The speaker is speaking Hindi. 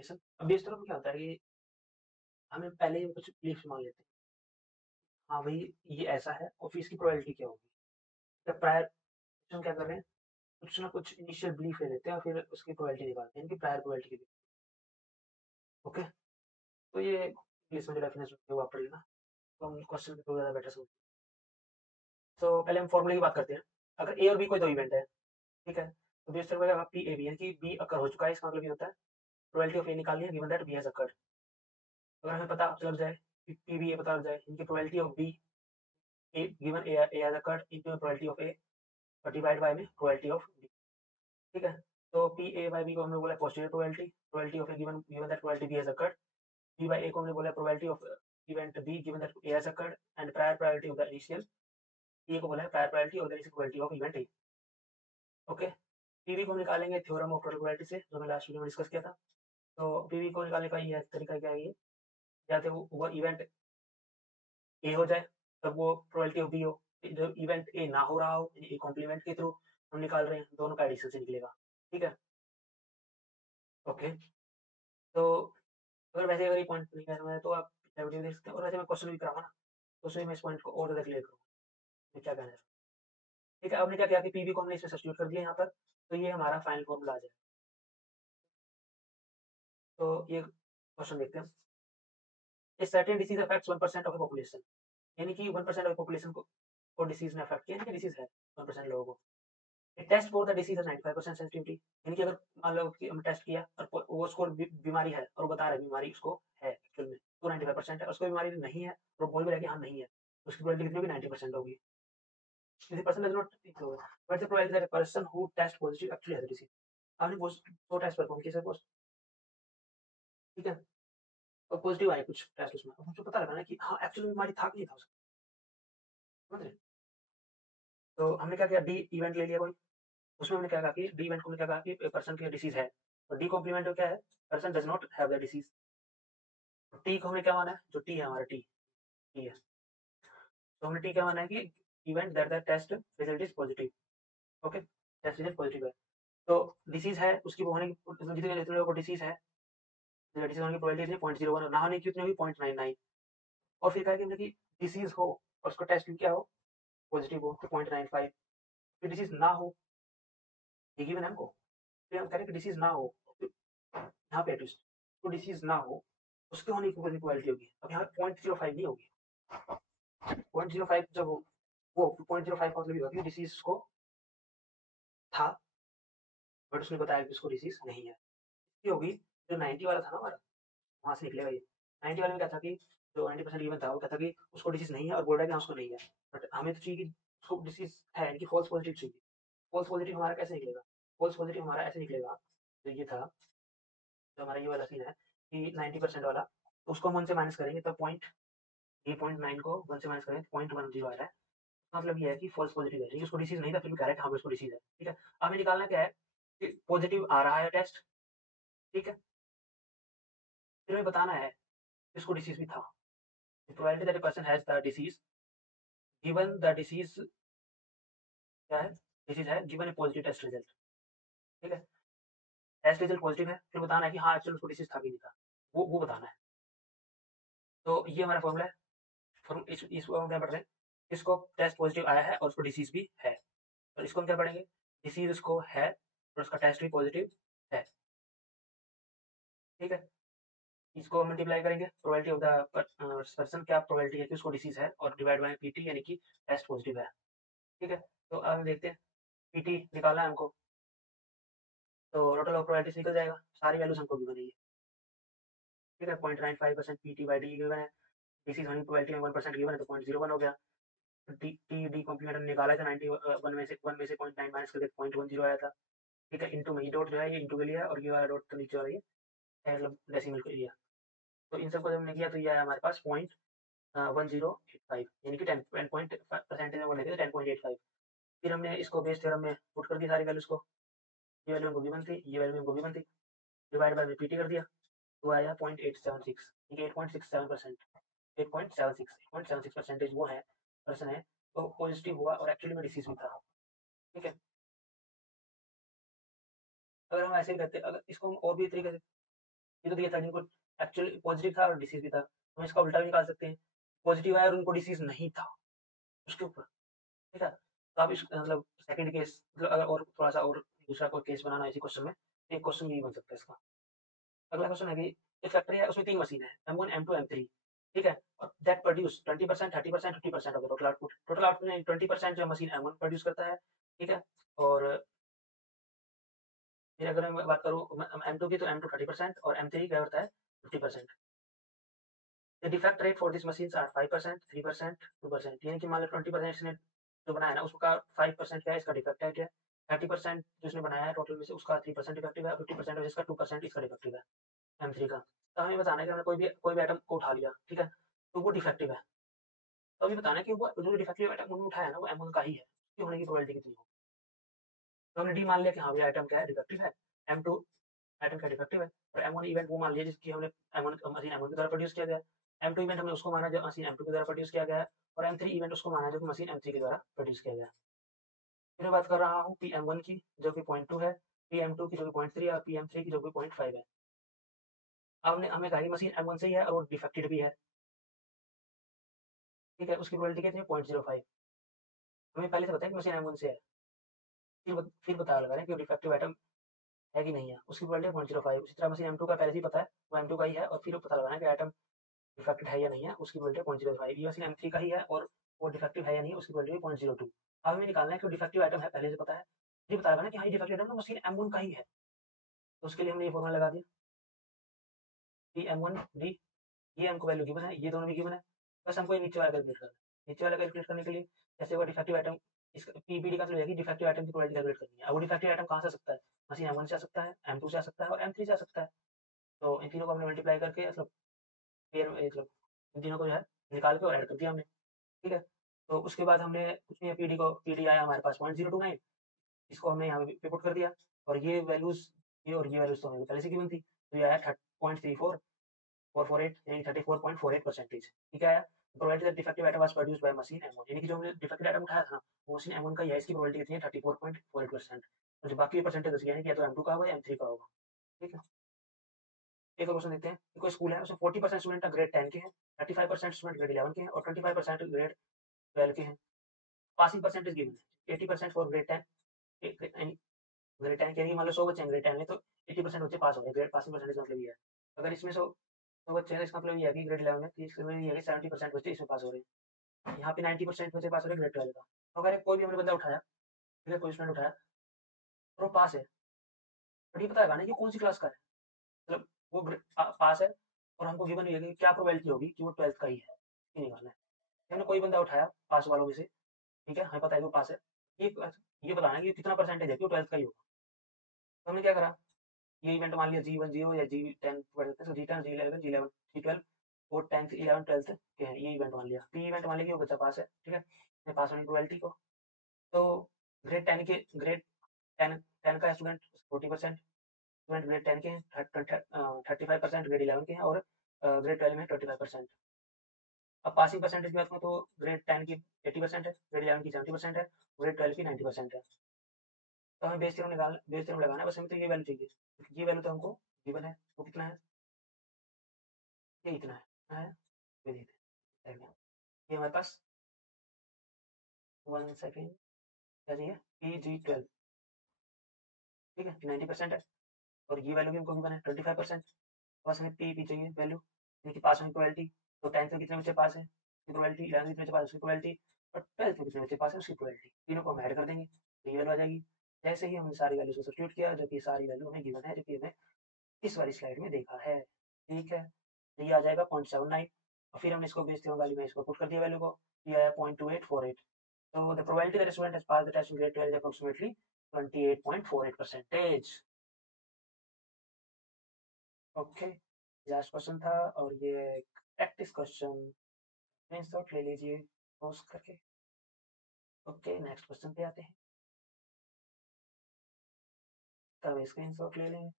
अब इस तरफ क्या होता है कि हमें पहले ही कुछ बिलीफ मान लेते हैं, हाँ भाई ये ऐसा है और फिर इसकी प्रोबेबिलिटी क्या होगी। तो प्रायर हम क्या कर रहे हैं, कुछ ना कुछ इनिशियल बिलीफ ले लेते हैं और फिर उसकी प्रोबेबिलिटी निकालते हैं, इनकी प्रायर प्रोबेबिलिटी की। ओके, तो ये इंग्लिश में जो डेफिनेशन है वो आप पढ़ लेना, तो हम क्वेश्चन को ज़्यादा बेटर समझ। तो पहले हम फॉर्मूले की बात करते हैं। अगर ए और बी कोई दो इवेंट है, ठीक है, तो बेस होगा पी ए बी है कि बी अकर हो चुका है, इसका मतलब ये होता है प्रोबेबिलिटी ऑफ ए निकालनी है given that B has occurred. अगर हमें पता लग जाए कि पी बी ए पता लग जाए, इनकी probability of b a given a has occurred into probability of a और डिवाइड बाय में प्रोबेबिलिटी ऑफ बी, ठीक है। तो पी ए बाय बी को हमने बोला positive probability, probability of A given given that probability B has occurred, B by A को हमने बोला probability of event B given that A has occurred and prior probability of the initial, A को बोला है prior probability of the initial probability of event A. Okay, PV को हम निकालेंगे थ्योरम ऑफ टोटल प्रोबेबिलिटी से, जो मैं लास्ट वीडियो में डिस्कस किया था। तो पीवी को निकालने का ये तरीका क्या है, ये या तो वो इवेंट ए हो जाए तब वो प्रोबेबिलिटी ऑफ बी हो, जो इवेंट ए ना हो रहा हो ए कॉम्प्लीमेंट के थ्रू हम निकाल रहे हैं, दोनों का एडिशन से निकलेगा, ठीक है। ओके, तो अगर वैसे अगर ये पॉइंट नहीं करना है तो आप वीडियो देख सकते हैं, और वैसे मैं क्वेश्चन भी कराऊंगा ना, तो उसमें मैं इस पॉइंट को और ज़्यादा क्लियर करूँगा ये क्या कहना है। ठीक है, आपने क्या किया कि पीवी को हमने इसमें सब्स्टिट्यूट कर दिया यहाँ पर, तो ये हमारा फाइनल फॉर्मूला आ जाए। तो ये क्वेश्चन देखते हैं। A certain disease affects 1% of the population, यानी कि 1% ऑफ पॉपुलेशन को डिसीज ने अफेक्ट किया, यानी कि डिसीज है 1% लोगों को। टेस्ट फॉर द डिसीज है 95% सेंसिटिविटी, यानी कि अगर मान लो कि हम टेस्ट किया और वो उसको बीमारी है और बता रहा है बीमारी उसको है एक्चुअल में, तो 95% है, उसको बीमारी नहीं है और बोल भी रहा है कि हाँ नहीं है, उसकी प्रोबेबिलिटी कितनी होगी, 90% होगी। If the person does not think so, but the probability that a person who test positive actually has a disease, आपने वो टेस्ट परफॉर्म किया सपोज, ठीक है, और पॉजिटिव आए कुछ टेस्ट उसमें, अब मुझे पता लगा ना कि हाँ एक्चुअली बीमारी था कि नहीं था उसको, समझ रहे। तो हमने क्या किया, डी इवेंट ले लिया कोई, उसमें हमने क्या कहा कि डी इवेंट को हमने क्या कहा कि पर्सन की डिसीज है, और डी कॉम्प्लीमेंट क्या है, person does not have the disease. T को हमने क्या माना है, जो टी है हमारा टी टी है, तो हमने टी क्या माना है कि event that the test result is positive. Okay, test result positive है, तो डिसीज है उसकी होने की, जितने जितने लोगों को डिसीज है, डिसीज होने की प्रोबेबिलिटी 0.01 ना होने की कितनी होगी 0.99, और फिर कहा कि हमने कि डिसीज हो और उसका टेस्ट क्या हो पॉजिटिव हो तो 0.95, फिर डिसीज ना हो ये गिवन है हमको, फिर हम कह रहे हैं कि डिसीज ना हो, तो यहाँ पे ट्विस्ट, तो डिसीज ना हो उसके होने की प्रोबेबिलिटी होगी, अब यहाँ 0.05 नहीं होगी, 0.05 जब वो 0.05 का मतलब ये होगा कि डिसीज को था बट उसने बताया कि उसको डिसीज नहीं है, ये होगी। जो 90 वाला था ना हमारा, वहां से निकलेगा ये। 90 वाले में क्या था कि जो 90% गिवन था वो क्या था कि उसको डिसीज नहीं है और बोल रहा है कि हाँ उसको नहीं है, बट हमें तो चाहिए कि उसको डिसीज है, यानी कि फॉल्स पॉजिटिव चाहिए। फॉल्स पॉजिटिव हमारा कैसे निकलेगा, फॉल्स पॉजिटिव हमारा ऐसे निकलेगा, तो ये था जो हमारा ये वाला सीन है कि 90% वाला, तो उसको हम 1 से माइनस करेंगे तब पॉइंट, ये 0.9 को 1 से माइनस करेंगे तो 0.10 आ रहा है, मतलब ये है कि फॉल्स पॉजिटिव है, उसको डिसीज नहीं था फिर भी कह रहा है कि हाँ उसको डिसीज है, ठीक है। हमें निकालना क्या है कि पॉजिटिव आ रहा है टेस्ट, ठीक है, फिर हमें बताना है कि उसको डिसीज भी था। Probability that a person has the disease given the disease क्या है, डिसीज है गिवन ए पॉजिटिव टेस्ट रिजल्ट, ठीक है, टेस्ट रिजल्ट पॉजिटिव है, फिर बताना है कि हाँ एक्चुअली उसको डिसीज था कि नहीं था, वो बताना है। तो ये हमारा फॉर्मूला है, इसको हम क्या पढ़ रहे हैं, इसको टेस्ट पॉजिटिव आया है और उसको डिसीज भी है, और इसको हम क्या पढ़ेंगे, डिसीज उसको है और उसका टेस्ट भी पॉजिटिव है, ठीक है। इसको मल्टीप्लाई करेंगे प्रोबेबिलिटी ऑफ द पर्सन, क्या प्रोबेबिलिटी है कि उसको डिसीज है, और डिवाइड बाय पीटी यानी कि टेस्ट पॉजिटिव है, ठीक है। तो अब देखते हैं, पीटी निकालना है हमको, तो टोटल ऑफ प्रोबेबिलिटीज निकल जाएगा, सारी वैल्यूज हमको गिवन है, ठीक है। 0.95% पीटी बाई डी गिवन है, डिसीज होने की प्रोबेबिलिटी में 1% गिवन है तो 0.01 हो गया, टी टी डी कॉम्प्लीमेंट हमने निकाला था 91 में से 0.9 माइनस करके 0.10 आया था, ठीक है। इंटू में ये डॉट जो है ये इंटू के लिए है, और ये वाला डॉट तो नीचे वाला ये मतलब डेसिमल के लिए, तो इन सबको जब हमने किया तो ये आया हमारे पास 0.1085, यानी कि 10 पॉइंट परसेंटेज में लेते 10.85। फिर हमने इसको बेस थ्योरम में पुट कर दी सारी वैल्यूज को, ये वैल्यू हमको गिवन थी, ये वैल्यू हमको गिवन थी, डिवाइड बाय पीटी कर दिया, तो आया 0.876, ठीक है, 8.67%, 8.76 परसेंटेज वो है पर्सन है तो पॉजिटिव हुआ और एक्चुअली में डिसीज भी था, ठीक है। अगर हम ऐसे ही करते, अगर इसको हम और भी तरीके से ये तो दिया था जिनको एक्चुअली पॉजिटिव था और डिसीज भी था, हम इसका उल्टा भी निकाल सकते हैं, पॉजिटिव आया और उनको डिसीज नहीं था उसके ऊपर, ठीक है। तो आप इस मतलब सेकंड केस अगर और थोड़ा सा और दूसरा कोई केस बनाना है इसी क्वेश्चन में, एक क्वेश्चन ये बन सकता है इसका। अगला क्वेश्चन है कि एक फैक्ट्री है उसमें 3 मशीन है M1 M2 M3, ठीक है, और that produce 20%, 30%, 50% of the total output. Total output में 20% जो मशीन M1 प्रोड्यूस करता है, ठीक है, और फिर अगर मैं बात करूँ M2 की तो M2 30% और M3 क्या करता है 50%। The defect rate for this machines are 5%, 3%, 2%, यानी कि मान लो 20% इसने जो बनाया ना उसका 5% क्या है इसका डिफेक्ट है, क्या 30% जो इसने बनाया है टोटल में से उसका 3% डिफेक्टिव है, 50% में जिसका 2% इसका डिफेक्टिव है M3 का। तो हमें बताना है कि हमने कोई भी आइटम को उठा लिया, ठीक है, तो वो डिफेक्टिव है। तो अभी बताना है कि वो जो डिफेक्टिव आइटम उन्होंने उठाया ना वो M1 का ही है, उसकी होने की प्रोबेबिलिटी कितनी होगी। तो हमने डी मान लिया कि हाँ, ये आइटम क्या है डिफेक्टिव है, M2 आइटम क्या डिफेक्टिव है, और M1 इवेंट वो मान लिया जिसकी हमने M1 मशीन M1 के द्वारा प्रोड्यूस किया गया है। M2 इवेंट हमने उसको माना जो मशीन M2 के द्वारा प्रोड्यूस किया गया है, और M3 इवेंट उसको माना जो कि मशीन M3 के द्वारा प्रोड्यूस किया गया है। फिर मैं बात कर रहा हूँ PM1 की जो कि 0.2 है, PM2 की जो कि 0.3 और PM3 की जो कि 0.5 है। अब हमने हमें कहा कि मशीन M1 से ही है और वो डिफेक्टेड भी है, ठीक है, उसकी प्रोबेबिलिटी कितनी है 0.05। हमें पहले से पता है कि मशीन M1 से है, फिर पता लगा रहे हैं कि डिफेक्टिव आइटम है कि नहीं है, उसकी प्रोबेबिलिटी 0.05। उसी तरह मशीन M2 का पहले से ही पता है, वो M2 का ही है, और फिर पता लगाना है कि आइटम डिफेक्टेड है या नहीं है, उसकी प्रोबेबिलिटी 0.05। ये मशीन M3 का ही है और वो डिफेक्टिव है या नहीं है, उसकी प्रोबेबिलिटी 0.02। अब हमें निकालना है कि डिफेक्टिव आइटम है पहले से पता है, ये पता लगाना है कि हाँ, ये डिफेक्टिव आइटम ना मशीन M1 का ही है। तो उसके लिए हमने ये फॉर्मूला लगा दिया कि M1 डी, ये हमको वैल्यू गिवन है, ये दोनों भी गिवन है, बस हमको ये नीचे वाला कैलकुलेट करना है। नीचे वाला कैलकुलेट करने के लिए जैसे वो डिफेक्टिव आइटम इसका पीबीडी का मतलब है कि डिफेक्टिव आइटम की प्रोबेबिलिटी कैलकुलेट करनी है। अब वो डिफेक्टिव आइटम कहाँ से आ सकता है, मशीन M1 से आ सकता है, M2 से आ सकता है और M3 से आ सकता है। तो इन तीनों को हमने मल्टीप्लाई करके मतलब पेयर मतलब इन तीनों को जो है निकाल के और ऐड कर दिया हमने, ठीक है। तो उसके बाद हमने कुछ नहीं पीडी आया हमारे पास 0.029, इसको हमने यहाँ पे पुट कर दिया, और ये वैल्यूज ये और ये वैल्यूज तो हमें पहले से गिवन थी, तो ये आया 0.34 448 यानी 34.48%, ठीक है। Probability that defective item was produced by machine M1, यानी कि जो हमने डिफेक्टिव आइटम उठाया था ना वो मशीन M1 का ही है, इसकी प्रोबेबिलिटी कितनी है 34.48%। और जो बाकी परसेंटेज बची यानी कि या तो M2 का होगा या M3 का होगा, ठीक है। एक और क्वेश्चन देखते हैं, कोई स्कूल है उसमें 40% स्टूडेंट ग्रेड 10 के हैं, 35% स्टूडेंट ग्रेड 11 के हैं और 25% ग्रेड 12 के हैं। पासिंग परसेंटेज गिवन है 80% फॉर ग्रेड 10, ग्रेड 10 के लिए मान लो 100 बच्चे हैं ग्रेड 10 में, तो 80% बच्चे पास हो गए, ग्रेड पासिंग परसेंटेज मतलब ये है। अगर इसमें 100 बच्चे हैं इसका मतलब ये है कि ग्रेड 11 में, तो इसका मतलब ये है कि 70% बच्चे इसमें पास हो रहे हैं। यहाँ पे 90% बच्चे पास हो रहे हैं ग्रेड 12 का। तो अगर कोई भी हमने बंदा उठाया, ठीक है, कोई स्टूडेंट उठाया और वो पास है, बट ये पता लगाना कि कौन सी क्लास का है, मतलब वो पास है और हमको गिवन ये है कि क्या प्रोबेबिलिटी होगी कि वो 12th का ही है, ये निकालना है। हमने कोई बंदा उठाया पास वालों में से, ठीक है, हमें पता है कि वो पास है, ये ये बताना है कि कितना परसेंटेज है कि वो 12th का ही होगा। तो हमने क्या करा, ये इवेंट मान लिया G1 0 या G10 पढ़ सकते हैं, G10 G11 G11 G12 और 10th 11 12th के हैं, ये इवेंट मान लिया। पी इवेंट मान लिया कि वो बच्चा पास है, ठीक है, पास होने की प्रोबेबिलिटी को। तो ग्रेड 10 के ग्रेड 10 10 का स्टूडेंट 40% स्टूडेंट ग्रेड 10 के हैं, 35% ग्रेड 11 के हैं और ग्रेड 12 में 25%। अब पासिंग परसेंटेज की बात करूँ तो ग्रेड 10 की 80% है, ग्रेड 11 की 70% है, ग्रेड 12 की 90% है। तो हमें बेस थ्योरम लगाना है, बस हमें तो ये वैल्यू चाहिए, ये वैल्यू तो हमको गिवन है, वो कितना है, ये इतना है, ये देखते हैं। ये हमारे पास 1 सेकेंड क्या चाहिए, PG12, ठीक है, 90% है, और ये वैल्यू भी हमको गिवन है 25%। बस हमें पी चाहिए वैल्यू, यानी कि पास होने की प्रोबेबिलिटी। तो 10th में कितने बच्चे पास हैं उसकी प्रोबेबिलिटी, 11th में कितने बच्चे पास उसकी प्रोबेबिलिटी, और 12th में कितने बच्चे पास हैं उसकी प्रोबेबिलिटी, तीनों को हम ऐड कर देंगे तो ये वैल्यू आ जाएगी। जैसे ही हमने सारी वैल्यूज को सब्स्टिट्यूट किया, जो कि सारी वैल्यू हमें गिवन है, जो कि हमें इस वाली स्लाइड में देखा है, ठीक है। तो ये आ जाएगा 0.79, और फिर हमने इसको बेस थ्योरम वाली में इसको पुट कर दिया वैल्यू को, ये आया 0.2848। So the probability that a student has passed the test in grade 12 is approximately 28.48%. Okay, last question था और ये प्रैक्टिस क्वेश्चन, स्क्रीनशॉट ले लीजिए पोस्ट करके। ओके, नेक्स्ट क्वेश्चन पे आते हैं, तब स्क्रीनशॉट ले लें।